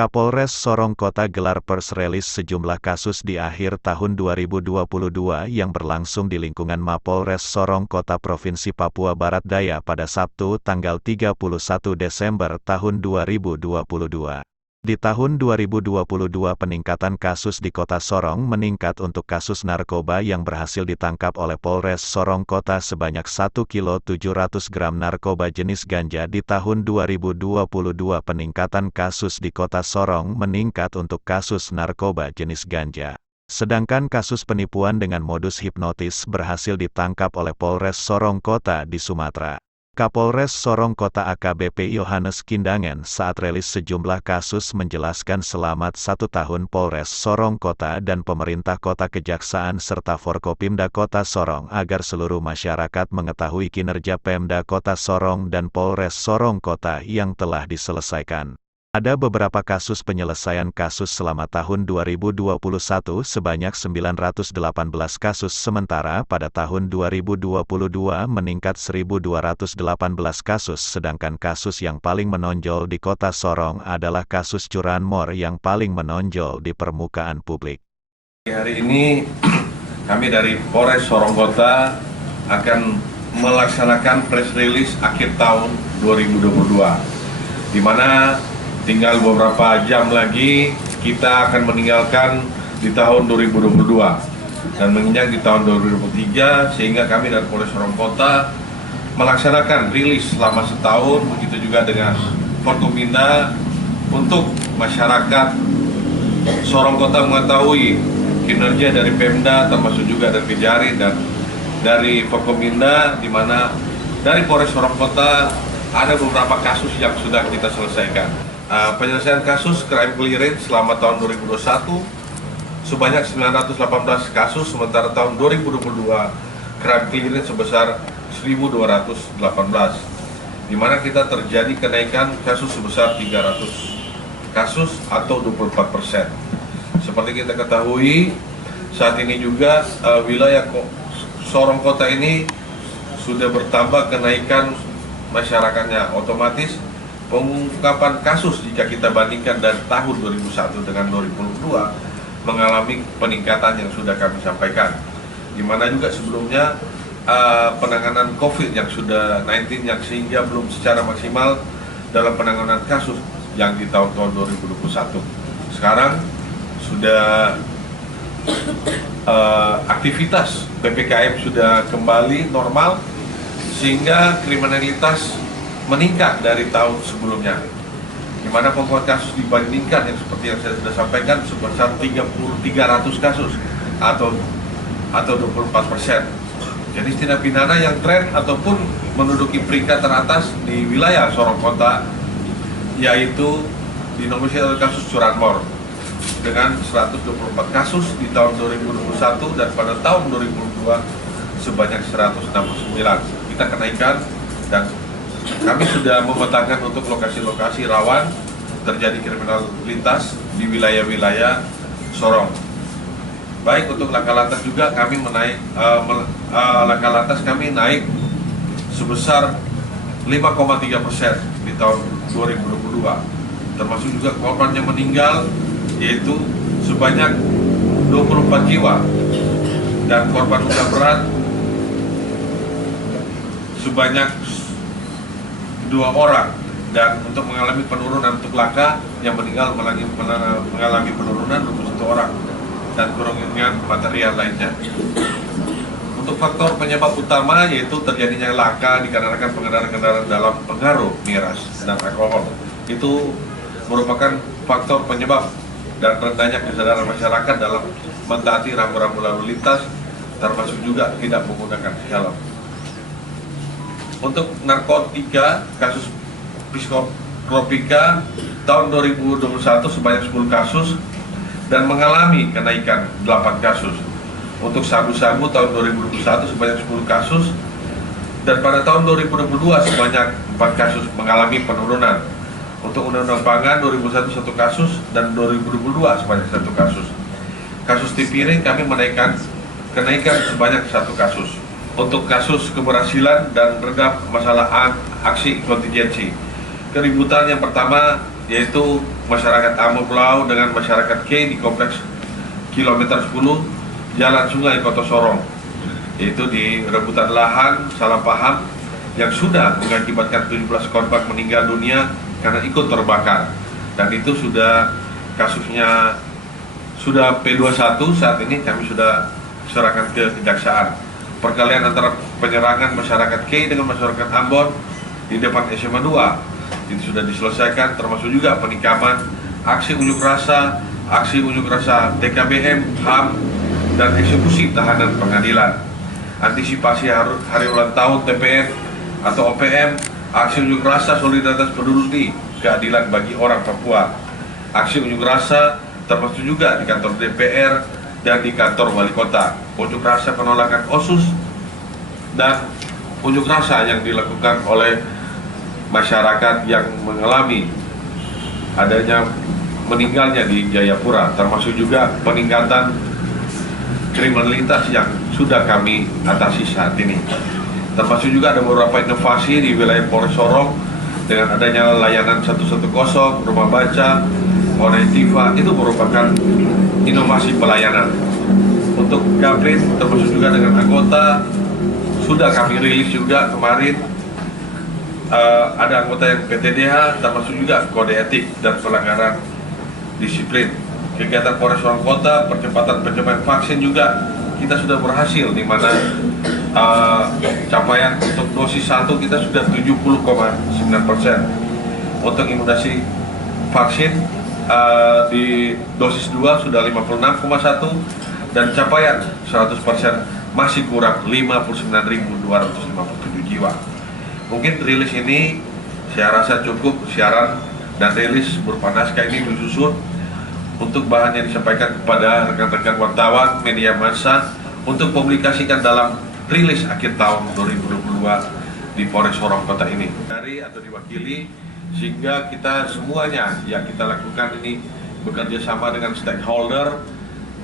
Kapolres Sorong Kota gelar pers rilis sejumlah kasus di akhir tahun 2022 yang berlangsung di lingkungan Mapolres Sorong Kota Provinsi Papua Barat Daya pada Sabtu tanggal 31 Desember tahun 2022. Di tahun 2022 peningkatan kasus di Kota Sorong meningkat untuk kasus narkoba yang berhasil ditangkap oleh Polres Sorong Kota sebanyak 1 kilo 700 gram narkoba jenis ganja. Di tahun 2022 peningkatan kasus di Kota Sorong meningkat untuk kasus narkoba jenis ganja. Sedangkan kasus penipuan dengan modus hipnotis berhasil ditangkap oleh Polres Sorong Kota di Sumatera. Kapolres Sorong Kota AKBP Yohanes Kindangen saat rilis sejumlah kasus menjelaskan selamat 1 tahun Polres Sorong Kota dan pemerintah kota kejaksaan serta Forkopimda Kota Sorong agar seluruh masyarakat mengetahui kinerja Pemda Kota Sorong dan Polres Sorong Kota yang telah diselesaikan. Ada beberapa kasus penyelesaian kasus selama tahun 2021 sebanyak 918 kasus sementara pada tahun 2022 meningkat 1.218 kasus sedangkan kasus yang paling menonjol di Kota Sorong adalah kasus curanmor yang paling menonjol di permukaan publik. Hari ini kami dari Polres Sorong Kota akan melaksanakan press release akhir tahun 2022 di mana tinggal beberapa jam lagi kita akan meninggalkan di tahun 2022 dan menginjak di tahun 2023 sehingga kami dari Polres Sorong Kota melaksanakan rilis selama setahun, begitu juga dengan Forkopimda untuk masyarakat Sorong Kota mengetahui kinerja dari Pemda termasuk juga dari Kejari dan dari Forkopimda, di mana dari Polres Sorong Kota ada beberapa kasus yang sudah kita selesaikan. Penyelesaian kasus crime clearance selama tahun 2021 sebanyak 918 kasus, sementara tahun 2022 crime clearance sebesar 1.218, di mana kita terjadi kenaikan kasus sebesar 300 kasus atau 24%. Seperti kita ketahui, saat ini juga wilayah Sorong Kota ini sudah bertambah kenaikan masyarakatnya, otomatis pengungkapan kasus jika kita bandingkan dari tahun 2001 dengan 2022 mengalami peningkatan yang sudah kami sampaikan, di mana juga sebelumnya penanganan COVID yang sudah 19 yang sehingga belum secara maksimal dalam penanganan kasus yang di tahun-tahun 2021. Sekarang sudah aktivitas PPKM sudah kembali normal sehingga kriminalitas meningkat dari tahun sebelumnya, di mana pokok kasus dibandingkan yang seperti yang saya sudah sampaikan sebesar 300 kasus atau 24%. Jadi tindak pidana yang tren ataupun menduduki peringkat teratas di wilayah Sorong Kota yaitu dinominasi oleh kasus curanmor dengan 124 kasus di tahun 2021 dan pada tahun 2022 sebanyak 169. Kita kenaikan dan kami sudah memetakan untuk lokasi-lokasi rawan terjadi kriminalitas di wilayah-wilayah Sorong. Baik untuk laka lantas juga kami laka lantas kami naik sebesar 5,3% di tahun 2022. Termasuk juga korban yang meninggal yaitu sebanyak 24 jiwa dan korban luka berat sebanyak 2 orang, dan untuk mengalami penurunan untuk laka yang meninggal mengalami penurunan 21 orang dan kerugian material lainnya. Untuk faktor penyebab utama yaitu terjadinya laka dikarenakan pengendara kendaraan dalam pengaruh miras dan alkohol. Itu merupakan faktor penyebab dan rendahnya kesadaran masyarakat dalam mentaati rambu-rambu lalu lintas, termasuk juga tidak menggunakan helm. Untuk narkotika, kasus psikotropika tahun 2021 sebanyak 10 kasus dan mengalami kenaikan 8 kasus. Untuk sabu-sabu tahun 2021 sebanyak 10 kasus dan pada tahun 2022 sebanyak 4 kasus mengalami penurunan. Untuk Undang-Undang Pangan 2001 1 kasus dan 2022 sebanyak 1 kasus. Kasus tipiring kami kenaikan sebanyak 1 kasus. Untuk kasus keberhasilan dan redam masalah aksi kontingensi, keributan yang pertama yaitu masyarakat Amur Pulau dengan masyarakat K di kompleks kilometer 10 Jalan Sungai Kota Sorong, yaitu di rebutan lahan salah paham yang sudah mengakibatkan 17 korban meninggal dunia karena ikut terbakar, dan itu sudah kasusnya sudah P21. Saat ini kami sudah serahkan ke kejaksaan. Perkelahian antara penyerangan masyarakat K dengan masyarakat Ambon di depan SMA 2 itu sudah diselesaikan, termasuk juga penikaman, aksi unjuk rasa TKBM, HAM, dan eksekusi tahanan pengadilan. Antisipasi hari ulang tahun TPN atau OPM, aksi unjuk rasa solidaritas penduduk di keadilan bagi orang Papua. Aksi unjuk rasa termasuk juga di kantor DPR dan di kantor wali kota. Unjuk rasa penolakan OSUS dan unjuk rasa yang dilakukan oleh masyarakat yang mengalami adanya meninggalnya di Jayapura, termasuk juga peningkatan kriminalitas yang sudah kami atasi saat ini. Termasuk juga ada beberapa inovasi di wilayah Polres Sorong dengan adanya layanan 110, rumah baca, Konektiva, itu merupakan inovasi pelayanan. Untuk Gaprin termasuk juga dengan anggota sudah kami rilis juga kemarin. Ada anggota yang PTDH, termasuk juga kode etik dan pelanggaran disiplin. Kegiatan Polres Sorong Kota, percepatan pencapaian vaksin juga kita sudah berhasil, di mana capaian untuk dosis 1 kita sudah 70,9%. Untuk imunisasi vaksin di dosis 2 sudah 56,1, dan capaian 100% masih kurang 59.257 jiwa. Mungkin rilis ini saya rasa cukup. Siaran dan rilis berupa naskah ini disusun untuk bahan yang disampaikan kepada rekan-rekan wartawan media massa untuk publikasikan dalam rilis akhir tahun 2022 di Polres Sorong Kota ini. Dari atau diwakili, sehingga kita semuanya yang kita lakukan ini bekerja sama dengan stakeholder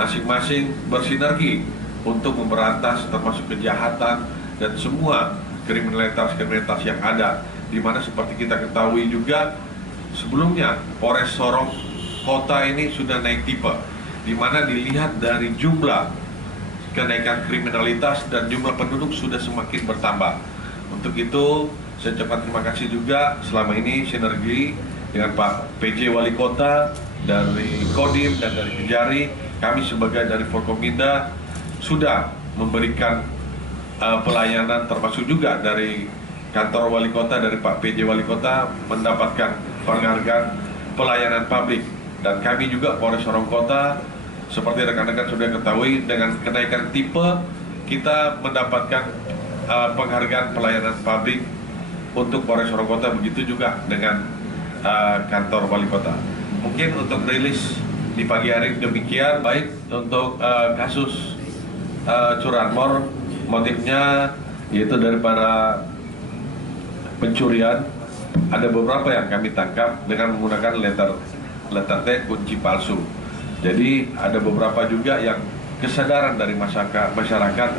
masing-masing, bersinergi untuk memberantas termasuk kejahatan dan semua kriminalitas yang ada, di mana seperti kita ketahui juga sebelumnya Polres Sorong Kota ini sudah naik tipe, di mana dilihat dari jumlah kenaikan kriminalitas dan jumlah penduduk sudah semakin bertambah. Untuk itu saya ucapkan terima kasih juga selama ini sinergi dengan Pak PJ Wali Kota, dari Kodim dan dari Kejari. Kami sebagai dari Forkominda sudah memberikan pelayanan, termasuk juga dari kantor Wali Kota, dari Pak PJ Wali Kota mendapatkan penghargaan pelayanan publik. Dan kami juga Polres Sorong Kota, seperti rekan-rekan sudah ketahui, dengan kenaikan tipe kita mendapatkan penghargaan pelayanan publik untuk Polres Sorong Kota, begitu juga dengan kantor Wali Kota. Mungkin untuk rilis di pagi hari demikian. Baik, untuk kasus curanmor, motifnya yaitu daripada pencurian, ada beberapa yang kami tangkap dengan menggunakan letter T, kunci palsu. Jadi ada beberapa juga yang kesadaran dari masyarakat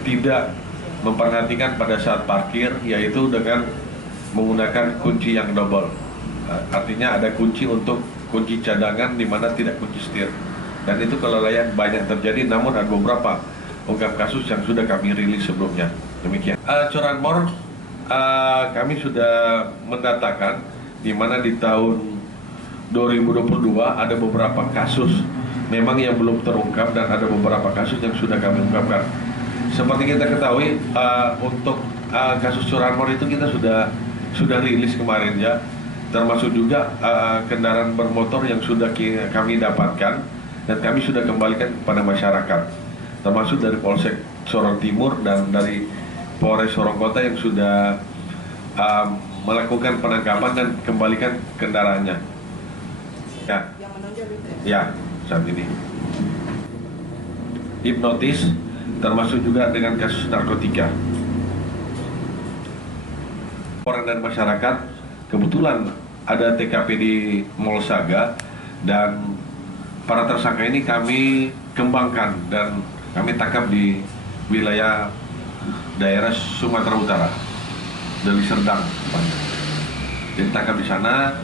tidak memperhatikan pada saat parkir, yaitu dengan menggunakan kunci yang double. Artinya ada kunci untuk kunci cadangan, di mana tidak kunci setir. Dan itu kelalaian banyak terjadi, namun ada beberapa ungkap kasus yang sudah kami rilis sebelumnya. Demikian. Curanmor kami sudah mendatakan, di mana di tahun 2022 ada beberapa kasus memang yang belum terungkap, dan ada beberapa kasus yang sudah kami ungkapkan. Seperti kita ketahui, untuk kasus curanmor itu kita sudah rilis kemarin ya, termasuk juga kendaraan bermotor yang sudah kami dapatkan dan kami sudah kembalikan kepada masyarakat, termasuk dari Polsek Sorong Timur dan dari Polres Sorong Kota yang sudah melakukan penangkapan dan kembalikan kendaraannya. Ya, saat ini hipnotis, termasuk juga dengan kasus narkotika. Orang dan masyarakat, kebetulan ada TKP di Mall Saga, dan para tersangka ini kami kembangkan dan kami tangkap di wilayah daerah Sumatera Utara, Deli Serdang. Jadi tangkap di sana,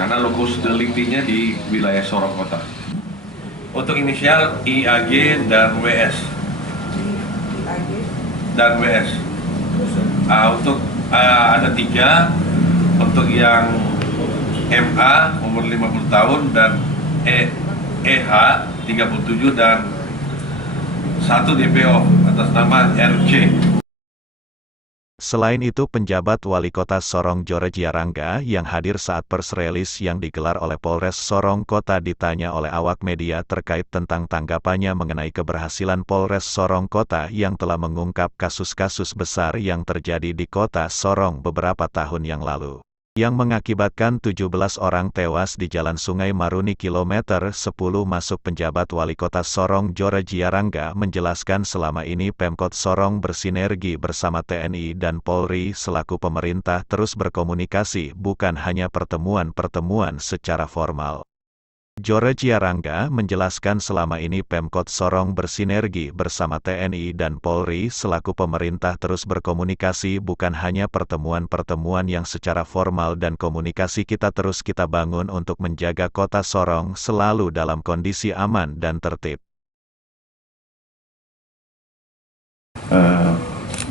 karena lokus deliktinya di wilayah Sorong Kota. Untuk inisial IAG dan WS. Untuk ada 3, untuk yang MA umur 50 tahun dan EH 37 dan 1 DPO atas nama RC. Selain itu, penjabat Wali Kota Sorong George Yarangga yang hadir saat pers release yang digelar oleh Polres Sorong Kota ditanya oleh awak media terkait tentang tanggapannya mengenai keberhasilan Polres Sorong Kota yang telah mengungkap kasus-kasus besar yang terjadi di Kota Sorong beberapa tahun yang lalu, yang mengakibatkan 17 orang tewas di Jalan Sungai Maruni kilometer 10 masuk. Penjabat Wali Kota Sorong George Yarangga menjelaskan selama ini Pemkot Sorong bersinergi bersama TNI dan Polri selaku pemerintah terus berkomunikasi, bukan hanya pertemuan-pertemuan secara formal. George Yarangga menjelaskan selama ini Pemkot Sorong bersinergi bersama TNI dan Polri selaku pemerintah terus berkomunikasi, bukan hanya pertemuan-pertemuan yang secara formal, dan komunikasi kita bangun untuk menjaga Kota Sorong selalu dalam kondisi aman dan tertib.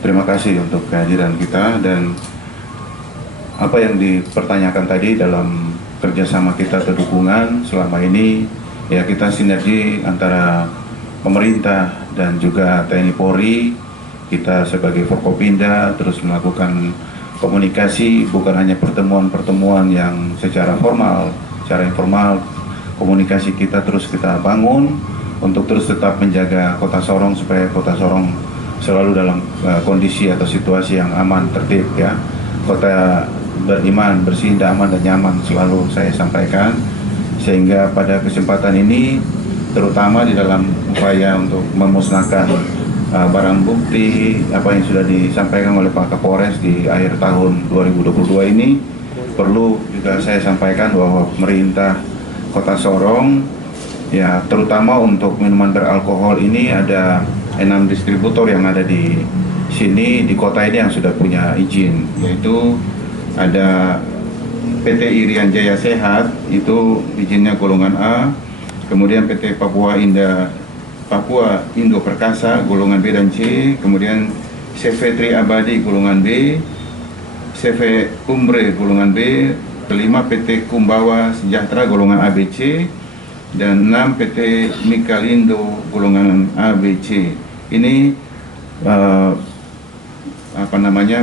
Terima kasih untuk kehadiran kita, dan apa yang dipertanyakan tadi dalam kerjasama kita atau dukungan selama ini, ya kita sinergi antara pemerintah dan juga TNI Polri. Kita sebagai Forkopimda terus melakukan komunikasi, bukan hanya pertemuan-pertemuan yang secara formal, secara informal. Komunikasi kita terus kita bangun untuk terus tetap menjaga Kota Sorong supaya Kota Sorong selalu dalam kondisi atau situasi yang aman, tertib, ya. Kota beriman, bersih, aman dan nyaman selalu saya sampaikan, sehingga pada kesempatan ini terutama di dalam upaya untuk memusnahkan barang bukti apa yang sudah disampaikan oleh Pak Kapolres di akhir tahun 2022 ini, perlu juga saya sampaikan bahwa pemerintah Kota Sorong, ya terutama untuk minuman beralkohol ini, ada 6 distributor yang ada di sini di kota ini yang sudah punya izin, yaitu ada PT Irian Jaya Sehat, itu izinnya golongan A, kemudian PT Papua Indo Perkasa golongan B dan C, kemudian CV Tri Abadi golongan B, CV Umbre golongan B, kelima PT Kumbawa Sejahtera golongan ABC, dan 6 PT Mikalindo golongan ABC. Ini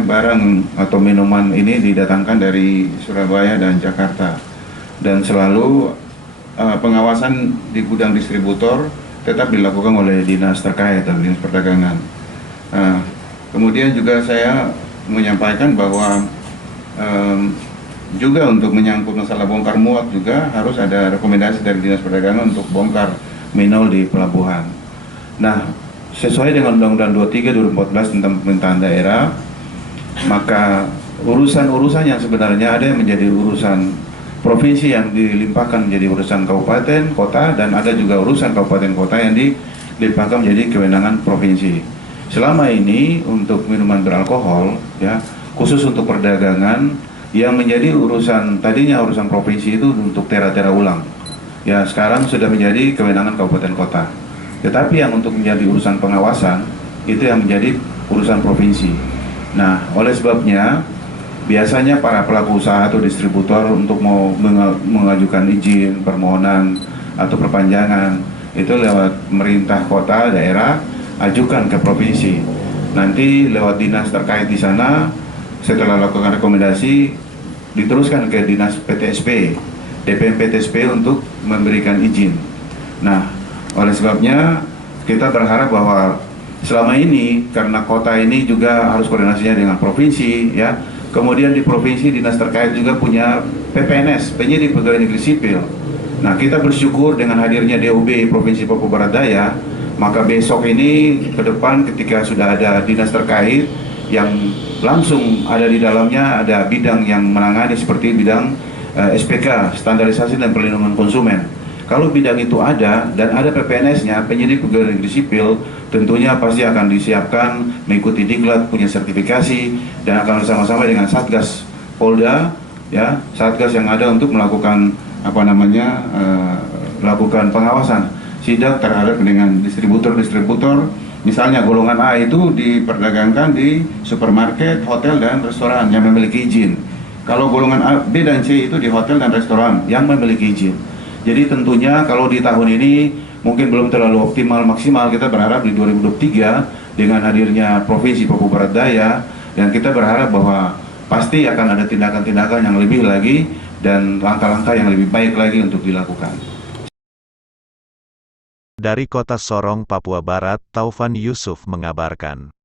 barang atau minuman ini didatangkan dari Surabaya dan Jakarta, dan selalu pengawasan di gudang distributor tetap dilakukan oleh dinas terkait atau dinas perdagangan. Kemudian juga saya menyampaikan bahwa juga untuk menyangkut masalah bongkar muat juga harus ada rekomendasi dari dinas perdagangan untuk bongkar minol di pelabuhan. Nah, sesuai dengan Undang-Undang 23 2014 tentang pemerintahan daerah, maka urusan-urusan yang sebenarnya ada yang menjadi urusan provinsi yang dilimpahkan menjadi urusan kabupaten, kota, dan ada juga urusan kabupaten kota yang dilimpahkan menjadi kewenangan provinsi. Selama ini untuk minuman beralkohol, ya khusus untuk perdagangan, yang menjadi urusan tadinya urusan provinsi itu untuk tera-tera ulang, ya sekarang sudah menjadi kewenangan kabupaten kota. Tetapi yang untuk menjadi urusan pengawasan itu yang menjadi urusan provinsi. Nah, oleh sebabnya biasanya para pelaku usaha atau distributor untuk mau mengajukan izin, permohonan atau perpanjangan itu lewat pemerintah kota, daerah, ajukan ke provinsi. Nanti lewat dinas terkait di sana, setelah lakukan rekomendasi, diteruskan ke dinas PTSP, DPM PTSP untuk memberikan izin. Nah, oleh sebabnya kita berharap bahwa selama ini karena kota ini juga harus koordinasinya dengan provinsi, ya. Kemudian di provinsi dinas terkait juga punya PPNS, penyidik pegawai negeri sipil. Nah, kita bersyukur dengan hadirnya DOB Provinsi Papua Barat Daya, maka besok ini ke depan ketika sudah ada dinas terkait yang langsung ada di dalamnya, ada bidang yang menangani seperti bidang SPK, standarisasi dan perlindungan konsumen. Kalau bidang itu ada dan ada PPNS-nya, penyidik pegawai negeri sipil, tentunya pasti akan disiapkan mengikuti diklat, punya sertifikasi, dan akan bersama-sama dengan Satgas Polda ya satgas yang ada untuk melakukan lakukan pengawasan sidak terhadap dengan distributor. Misalnya golongan A itu diperdagangkan di supermarket, hotel, dan restoran yang memiliki izin. Kalau golongan A, B, dan C itu di hotel dan restoran yang memiliki izin. Jadi tentunya kalau di tahun ini mungkin belum terlalu optimal maksimal, kita berharap di 2023 dengan hadirnya Provinsi Papua Barat Daya, dan kita berharap bahwa pasti akan ada tindakan-tindakan yang lebih lagi dan langkah-langkah yang lebih baik lagi untuk dilakukan. Dari Kota Sorong, Papua Barat, Taufan Yusuf mengabarkan.